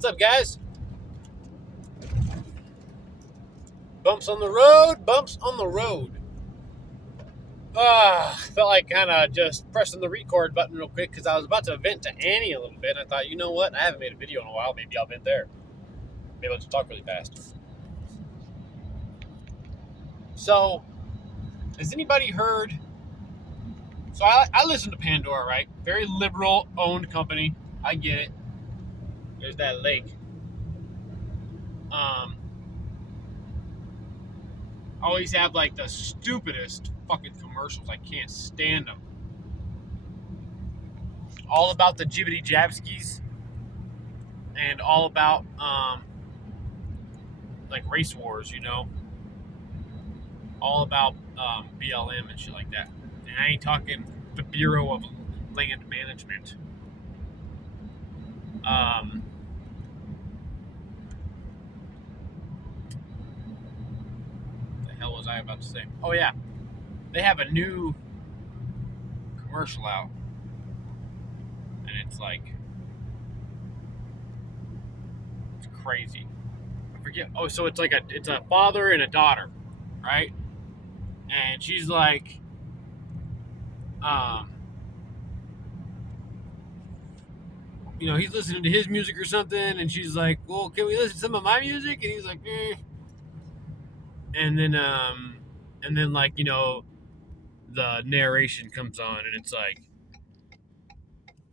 What's up, guys? Bumps on the road, bumps on the road. Felt like kind of just pressing the record button real quick because I was about to vent to Annie a little bit. And I thought, you know what? I haven't made a video in a while. Maybe I'll vent there. Maybe I'll just talk really fast. So, has anybody heard? So I listen to Pandora, right? Very liberal-owned company. I get it. There's that lake. Always have like the stupidest fucking commercials. I can't stand them. All about the jibbity jabskis and all about like race wars, you know, all about BLM and shit like that. And I ain't talking the Bureau of Land Management. The hell was I about to say? Oh yeah, they have a new commercial out, and it's like it's crazy. I forget. Oh, so it's like it's a father and a daughter, right? And she's like, you know, he's listening to his music or something, and she's like, well, can we listen to some of my music? And he's like, eh. And then like, you know, the narration comes on, and it's like,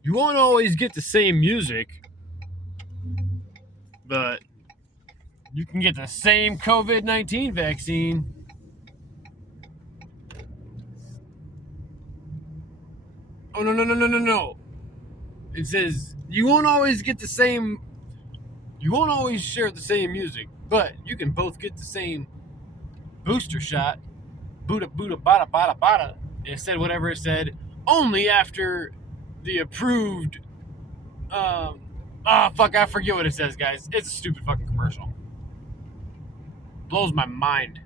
you won't always get the same music, but you can get the same COVID-19 vaccine. Oh, no. It says, you won't always share the same music, but you can both get the same booster shot. Buddha, bada, bada, bada. It said whatever it said, only after the approved, I forget what it says, guys. It's a stupid fucking commercial. Blows my mind.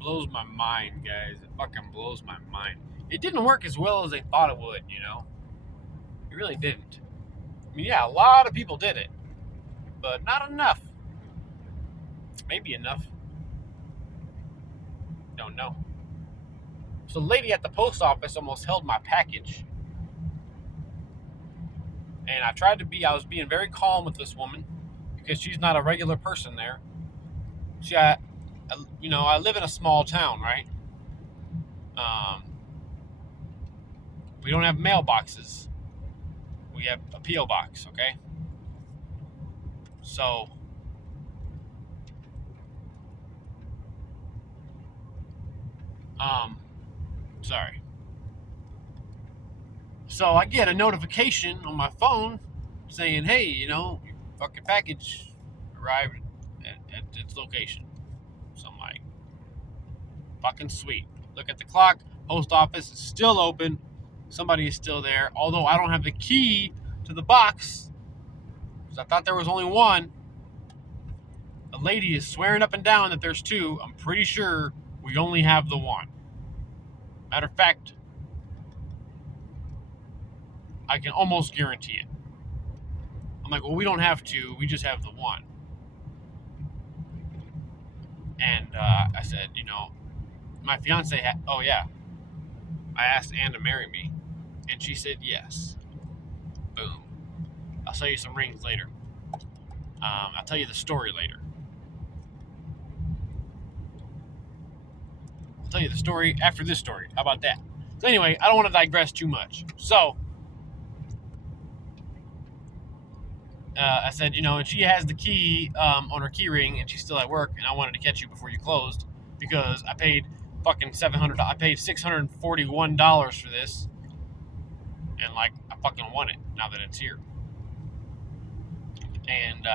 Blows my mind, guys. It fucking blows my mind. It didn't work as well as they thought it would, you know? It really didn't. I mean, yeah, a lot of people did it, but not enough. Maybe enough. Don't know. So the lady at the post office almost held my package. And I was being very calm with this woman because she's not a regular person there. I live in a small town, right? We don't have mailboxes. We have a P.O. box, okay? So, sorry. So I get a notification on my phone saying, hey, you know, your fucking package arrived at its location. So I'm like, fucking sweet. Look at the clock. Post office is still open. Somebody is still there. Although I don't have the key to the box, because I thought there was only one. The lady is swearing up and down that there's two. I'm pretty sure we only have the one. Matter of fact, I can almost guarantee it. I'm like, well, we don't have two. We just have the one. And I said, you know, my fiance oh yeah. I asked Ann to marry me, and she said yes. Boom. I'll sell you some rings later. I'll tell you the story later. I'll tell you the story after this story. How about that? So anyway, I don't want to digress too much. So I said, you know, and she has the key on her key ring, and she's still at work, and I wanted to catch you before you closed because I paid fucking $700. I paid $641 for this, and like I fucking want it now that it's here. And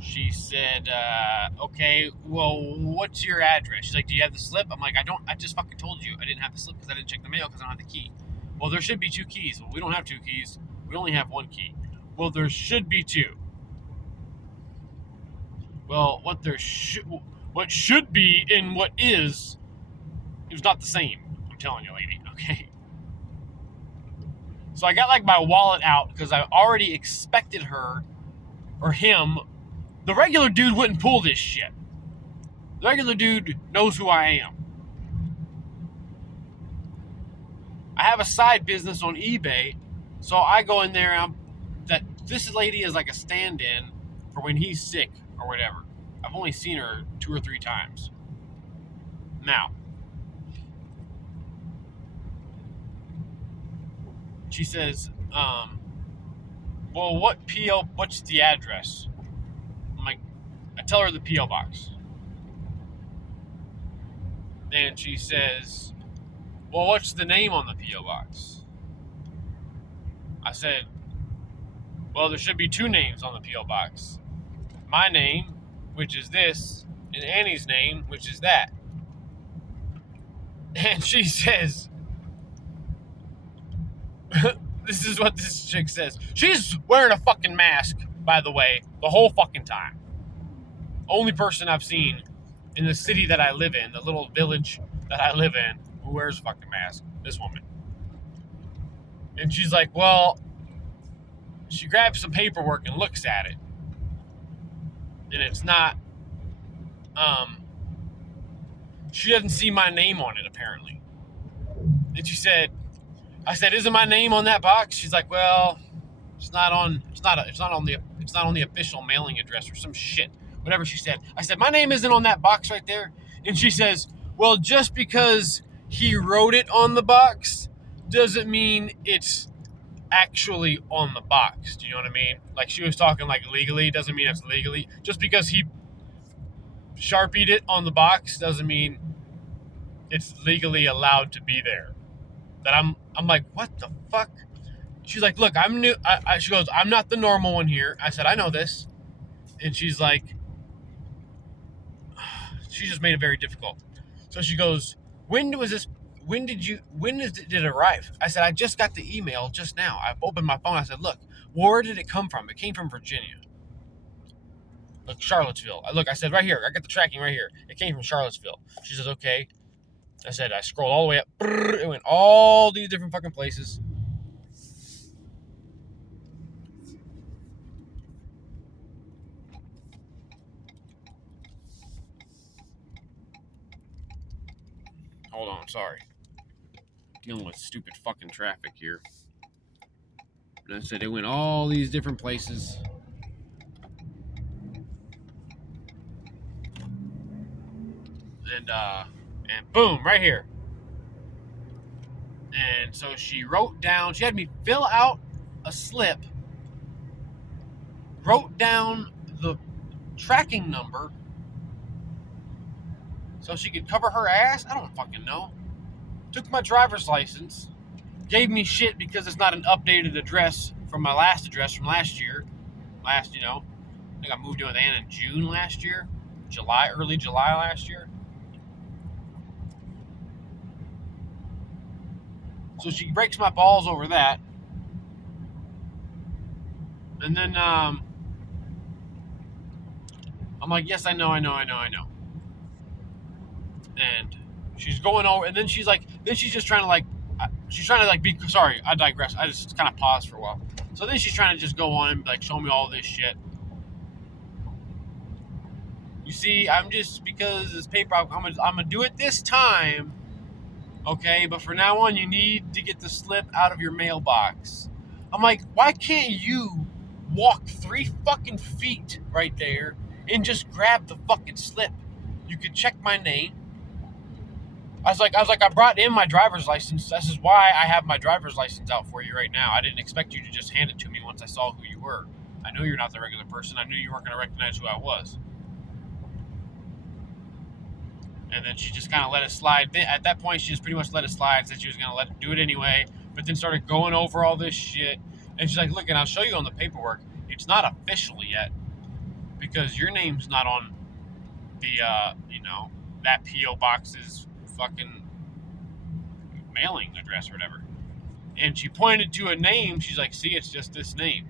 she said, okay, well, what's your address? She's like, do you have the slip? I'm like, I just fucking told you I didn't have the slip because I didn't check the mail because I don't have the key. Well, there should be two keys. Well, we don't have two keys. We only have one key. Well, there should be two. Well, what should be and what is not the same. I'm telling you, lady, okay? So I got like my wallet out because I already expected her or him. The regular dude wouldn't pull this shit. The regular dude knows who I am. I have a side business on eBay, so I go in there and this lady is like a stand-in for when he's sick or whatever. I've only seen her 2 or 3 times. Now, she says, well, what's the address? I'm like, I tell her the P.O. box. And she says, well, what's the name on the P.O. box? I said, well, there should be 2 names on the P.O. box. My name, which is this, and Annie's name, which is that. And she says, this is what this chick says. She's wearing a fucking mask, by the way, the whole fucking time. Only person I've seen in the city that I live in, the little village that I live in, who wears a fucking mask. This woman. And she's like, well, she grabs some paperwork and looks at it. And it's not, she doesn't see my name on it, apparently. And she said, I said, isn't my name on that box? She's like, well, it's not on the official mailing address or some shit. Whatever she said. I said, my name isn't on that box right there. And she says, well, just because he wrote it on the box doesn't mean it's actually on the box. Do you know what I mean? Like, she was talking like legally doesn't mean it's legally. Just because he Sharpied it on the box doesn't mean it's legally allowed to be there. That I'm like, what the fuck? She's like, look, I'm new. She goes, I'm not the normal one here. I said, I know this. And she's like, she just made it very difficult. So she goes, when did it arrive? I said, I just got the email just now. I opened my phone. I said, look, where did it come from? It came from Virginia. Look, Charlottesville. I said, right here. I got the tracking right here. It came from Charlottesville. She says, okay. I said, I scrolled all the way up. It went all these different fucking places. Hold on, sorry. Dealing with stupid fucking traffic here. And I said, it went all these different places. And boom, right here. And so she wrote down, she had me fill out a slip, wrote down the tracking number so she could cover her ass. I don't fucking know. Took my driver's license, gave me shit because it's not an updated address from my last address from last year. I think I moved in with Anna in June last year, early July last year. So she breaks my balls over that. And then I'm like, yes, I know. And she's going over, and then she's just trying to be, sorry, I digress. I just kind of paused for a while. So then she's trying to just go on and like show me all this shit. You see, because this paper, I'm gonna do it this time. Okay, but for now on, you need to get the slip out of your mailbox. I'm like, why can't you walk 3 fucking feet right there and just grab the fucking slip? You could check my name. I was like, I brought in my driver's license. This is why I have my driver's license out for you right now. I didn't expect you to just hand it to me once I saw who you were. I knew you're not the regular person. I knew you weren't going to recognize who I was. And then she just kind of let it slide. At that point, she just pretty much let it slide, said she was going to do it anyway, but then started going over all this shit. And she's like, look, and I'll show you on the paperwork. It's not official yet because your name's not on the, that P.O. box's fucking mailing address or whatever. And she pointed to a name. She's like, see, it's just this name.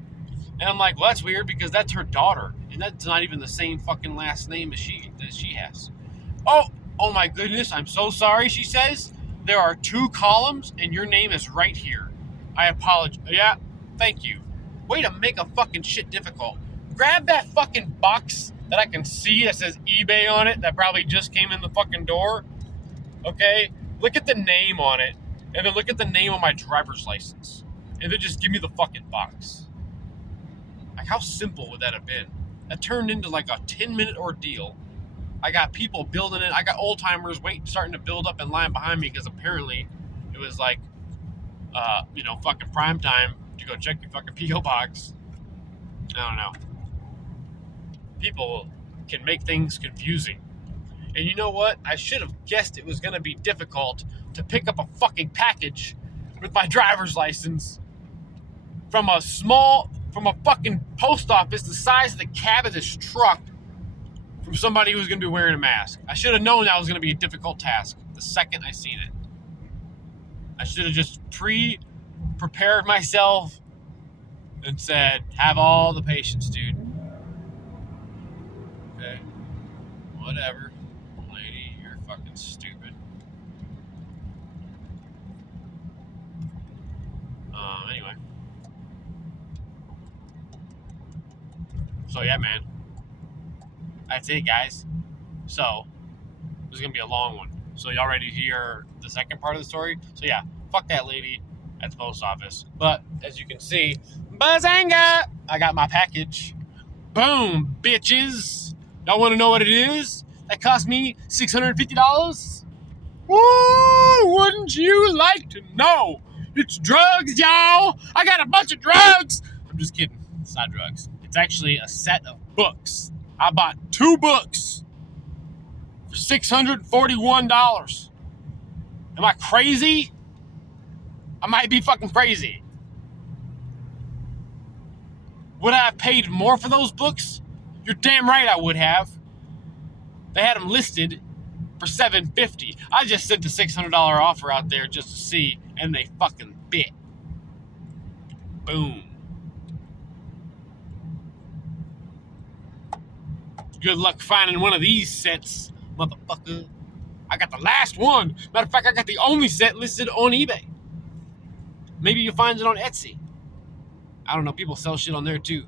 And I'm like, well, that's weird because that's her daughter. And that's not even the same fucking last name as she has. Oh my goodness, I'm so sorry, she says. There are 2 columns and your name is right here. I apologize. Yeah, thank you. Way to make a fucking shit difficult. Grab that fucking box that I can see that says eBay on it that probably just came in the fucking door. Okay? Look at the name on it, and then look at the name on my driver's license. And then just give me the fucking box. Like, how simple would that have been? That turned into like a 10-minute ordeal. I got people building it. I got old timers starting to build up in line behind me because apparently it was like, fucking prime time to go check your fucking P.O. box. I don't know. People can make things confusing. And you know what? I should have guessed it was going to be difficult to pick up a fucking package with my driver's license from a fucking post office the size of the cab of this truck from somebody who's going to be wearing a mask. I should have known that was going to be a difficult task the second I seen it. I should have just prepared myself and said, have all the patience, dude. Okay. Whatever. Lady, you're fucking stupid. Anyway. So, yeah, man. That's it, guys. So, this is going to be a long one. So, y'all ready to hear the second part of the story? So, yeah, fuck that lady at the post office. But, as you can see, Bazanga! I got my package. Boom, bitches! Y'all want to know what it is? That cost me $650? Woo! Wouldn't you like to know? It's drugs, y'all! I got a bunch of drugs! I'm just kidding. It's not drugs. It's actually a set of books. I bought 2 books for $641. Am I crazy? I might be fucking crazy. Would I have paid more for those books? You're damn right I would have. They had them listed for $750. I just sent a $600 offer out there just to see, and they fucking bit. Boom. Good luck finding one of these sets, motherfucker. I got the last one. Matter of fact, I got the only set listed on eBay. Maybe you'll find it on Etsy. I don't know. People sell shit on there too.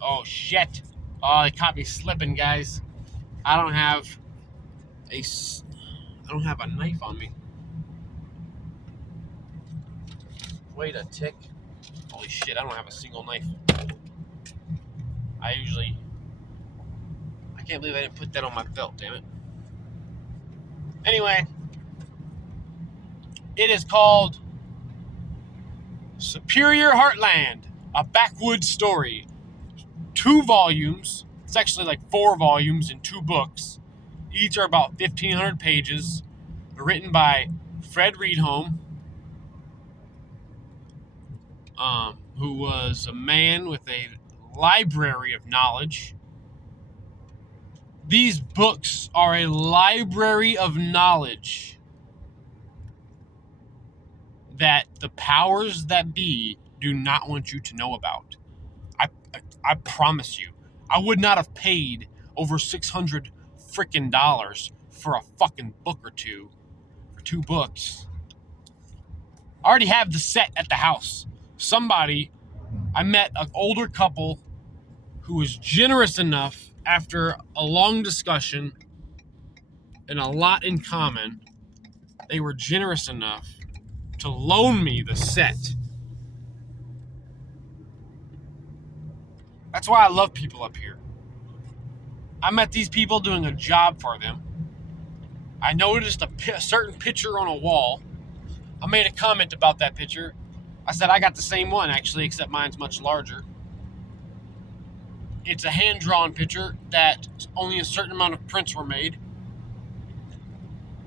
Oh, shit. Oh, they caught me slipping, guys. I don't have a knife on me. Wait a tick. Holy shit, I don't have a single knife. I can't believe I didn't put that on my belt, damn it. Anyway, it is called Superior Heartland, a backwoods story. 2 volumes. It's actually like 4 volumes in 2 books. Each are about 1,500 pages. Written by Fred Reedholm, who was a man with a library of knowledge. These books are a library of knowledge that the powers that be do not want you to know about. I promise you, I would not have paid over $600 freaking dollars for a fucking book or 2, for 2 books. I already have the set at the house. I met an older couple who was generous enough, after a long discussion and a lot in common, they were generous enough to loan me the set. That's why I love people up here. I met these people doing a job for them. I noticed a certain picture on a wall. I made a comment about that picture. I said I got the same one, actually, except mine's much larger. It's a hand-drawn picture that only a certain amount of prints were made.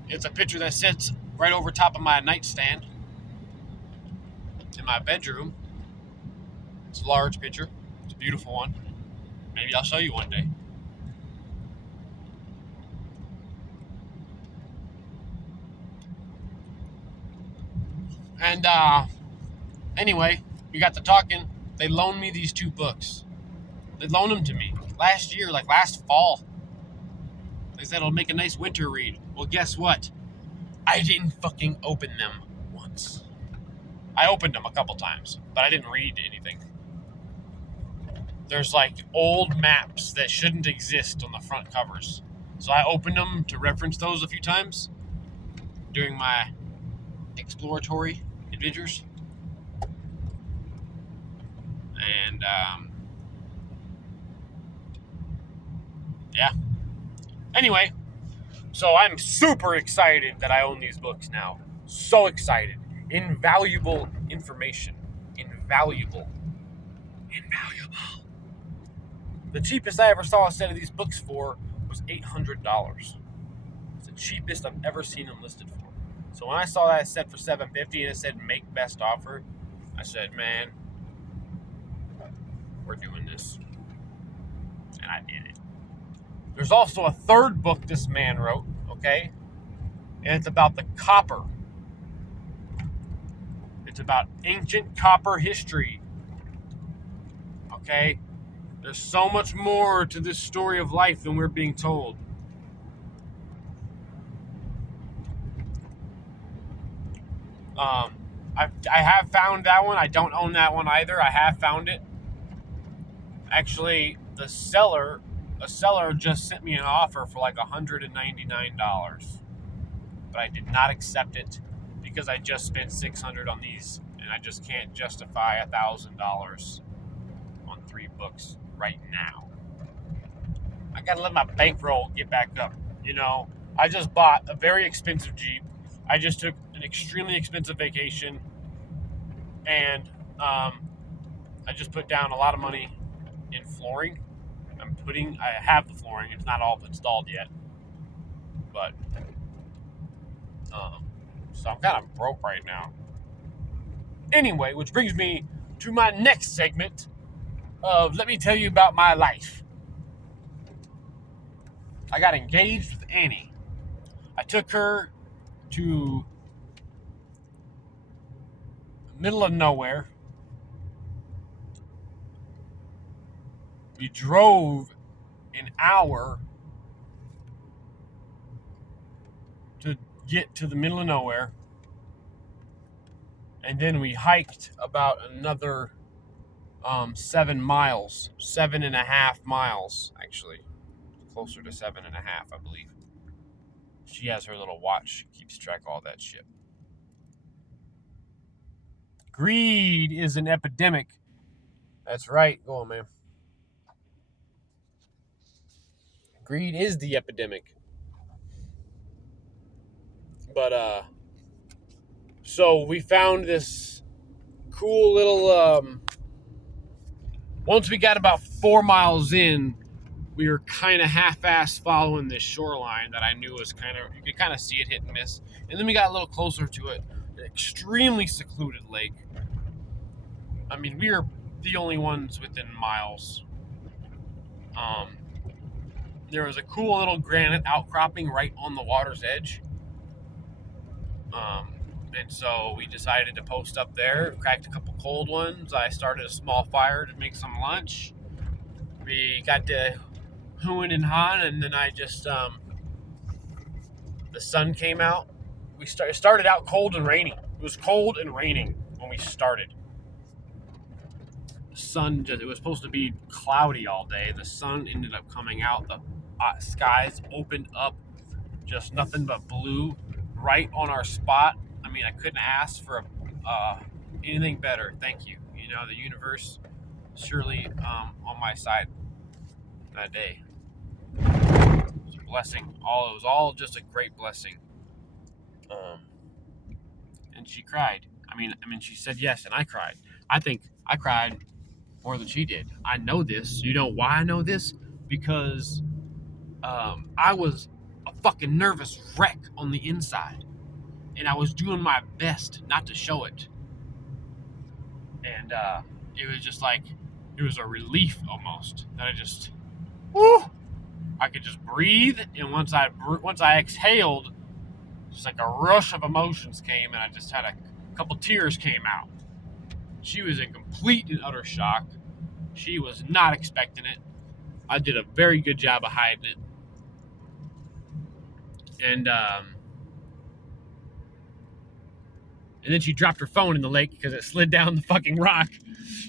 It's a picture that sits right over top of my nightstand in my bedroom. It's a large picture. It's a beautiful one. Maybe I'll show you one day. And anyway, we got to talking. They loaned me these 2 books. They loaned them to me last year, like last fall. They said it'll make a nice winter read. Well, guess what? I didn't fucking open them once. I opened them a couple times, but I didn't read anything. There's like old maps that shouldn't exist on the front covers. So I opened them to reference those a few times during my exploratory adventures. And, yeah. Anyway, so I'm super excited that I own these books now. So excited. Invaluable information. Invaluable. The cheapest I ever saw a set of these books for was $800. It's the cheapest I've ever seen them listed for. So when I saw that set for $750 and it said make best offer, I said, man, we're doing this. And I did it. There's also a third book this man wrote, okay? And it's about the copper. It's about ancient copper history. Okay? There's so much more to this story of life than we're being told. I have found that one. I don't own that one either. I have found it. Actually, a seller just sent me an offer for like $199. But I did not accept it because I just spent $600 on these, and I just can't justify $1,000 on 3 books right now. I gotta let my bankroll get back up. You know, I just bought a very expensive Jeep. I just took an extremely expensive vacation, and I just put down a lot of money in flooring. I have the flooring. It's not all installed yet, but so I'm kind of broke right now. Anyway, which brings me to my next segment of let me tell you about my life. I got engaged with Annie. I took her to the middle of nowhere. We drove an hour to get to the middle of nowhere. And then we hiked about another 7.5 miles, actually. Closer to 7.5, I believe. She has her little watch. She keeps track of all that shit. Greed is an epidemic. That's right. Go on, man. Greed is the epidemic. But, so we found this cool little, once we got about 4 miles in, we were kind of half-assed following this shoreline that I knew was you could kind of see it hit and miss. And then we got a little closer to it. An extremely secluded lake. I mean, we were the only ones within miles. There was a cool little granite outcropping right on the water's edge. And so we decided to post up there, cracked a couple cold ones. I started a small fire to make some lunch. We got to hooing and hawing, and then I just, the sun came out. It started out cold and rainy. It was cold and raining when we started. The sun it was supposed to be cloudy all day. The sun ended up coming out. The skies opened up, just nothing but blue right on our spot. I mean, I couldn't ask for anything better. Thank you. You know, the universe surely on my side that day. It was a blessing. It was all just a great blessing. And she cried. I mean, she said yes, and I cried. I think I cried more than she did. I know this. You know why I know this? Because I was a fucking nervous wreck on the inside. And I was doing my best not to show it. And it was just like, it was a relief almost. That I could just breathe. And once I exhaled, just like a rush of emotions came, and I just had a couple tears came out. She was in complete and utter shock. She was not expecting it. I did a very good job of hiding it. And And then she dropped her phone in the lake because it slid down the fucking rock.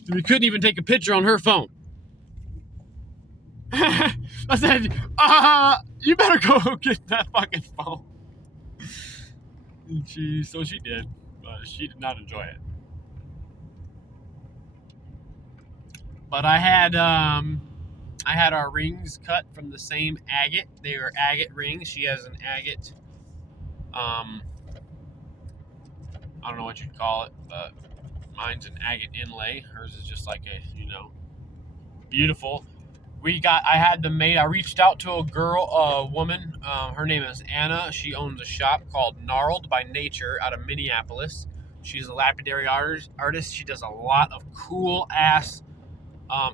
And we couldn't even take a picture on her phone. I said, you better go get that fucking phone. And so she did, but she did not enjoy it. But I had our rings cut from the same agate. They were agate rings. She has an agate, I don't know what you'd call it, but mine's an agate inlay. Hers is just like a, beautiful. I had them made. I reached out to a woman. Her name is Anna. She owns a shop called Gnarled by Nature out of Minneapolis. She's a lapidary artist. She does a lot of cool ass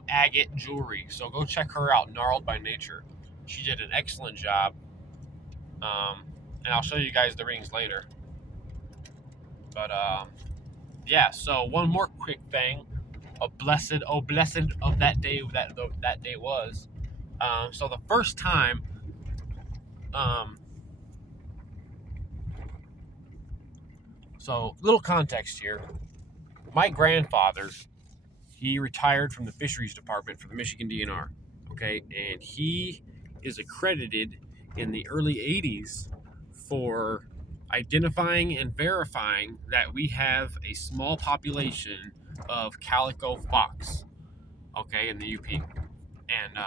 agate jewelry. So go check her out, Gnarled by Nature. She did an excellent job. And I'll show you guys the rings later. But yeah. So one more quick thing. Blessed of that day that day was. So the first time, so little context here. My grandfather, he retired from the fisheries department for the Michigan DNR. Okay, and he is accredited in the early 80s for identifying and verifying that we have a small population of calico fox, okay, in the UP. And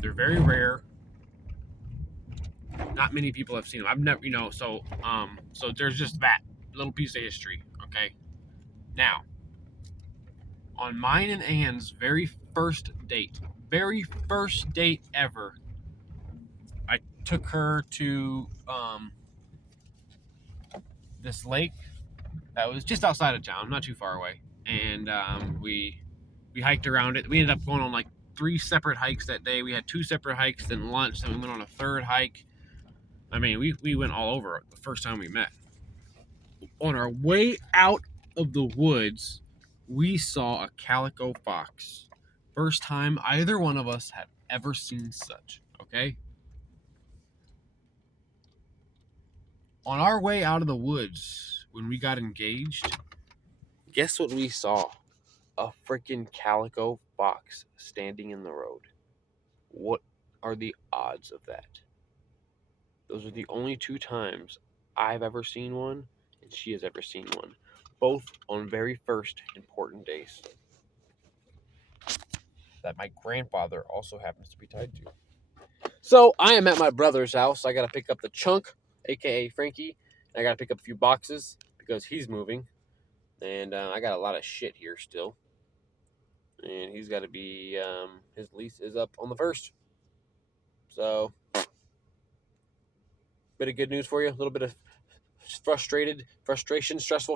they're very rare. Not many people have seen them. I've never, so there's just that little piece of history, okay? Now, on mine and Ann's very first date ever, I took her to this lake that was just outside of town, not too far away, and we hiked around it. We ended up going on like 3 separate hikes that day. We had 2 separate hikes, then lunch, then we went on a 3rd hike. I mean, we went all over the first time we met. On our way out of the woods, we saw a calico fox. First time either one of us had ever seen such, okay? On our way out of the woods, when we got engaged, guess what we saw? A freaking calico fox standing in the road. What are the odds of that? Those are the only 2 times I've ever seen one, and she has ever seen one. Both on very first important days that my grandfather also happens to be tied to. So I am at my brother's house. I got to pick up the Chunk, a.k.a. Frankie. I got to pick up a few boxes because he's moving. And I got a lot of shit here still. And he's got to be, his lease is up on the 1st. So, bit of good news for you. A little bit of stressful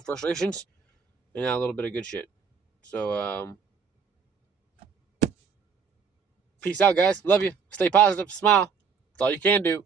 frustrations. And now a little bit of good shit. So, peace out, guys. Love you. Stay positive. Smile. That's all you can do.